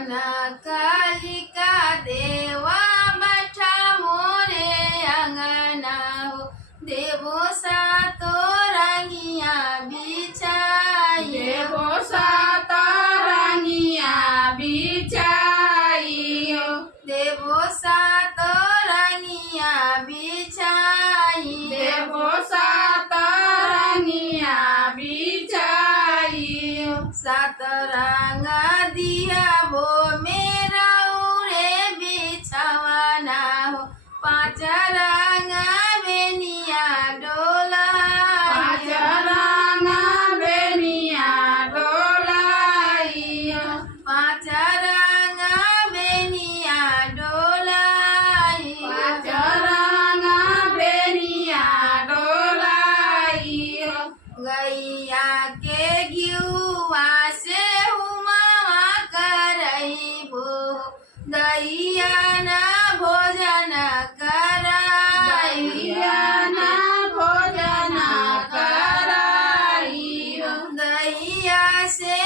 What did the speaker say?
कालिका देवा बैठा मोरे अंगना हो। देवो सा तो रंगिया बिछाई, देवो सात रंगिया बिछाई हो। देवो सा तो रंगिया बिछाई, देवो सात रंगिया बिछाई हो। सात रंग दिया वो मेरा उरे बिछवाना हो। पाँच रंग बेनिया डोला, पाँच रंग बेनिया डोलाई हो। पाँच रंग बेनिया डोलाई, पाँच रंग बेनिया डोलाई हो। गैया के घिउवा से हुमावा करैबो, दैया ना भोजन कराई, दैया ना भोजन कराई हो। दैया से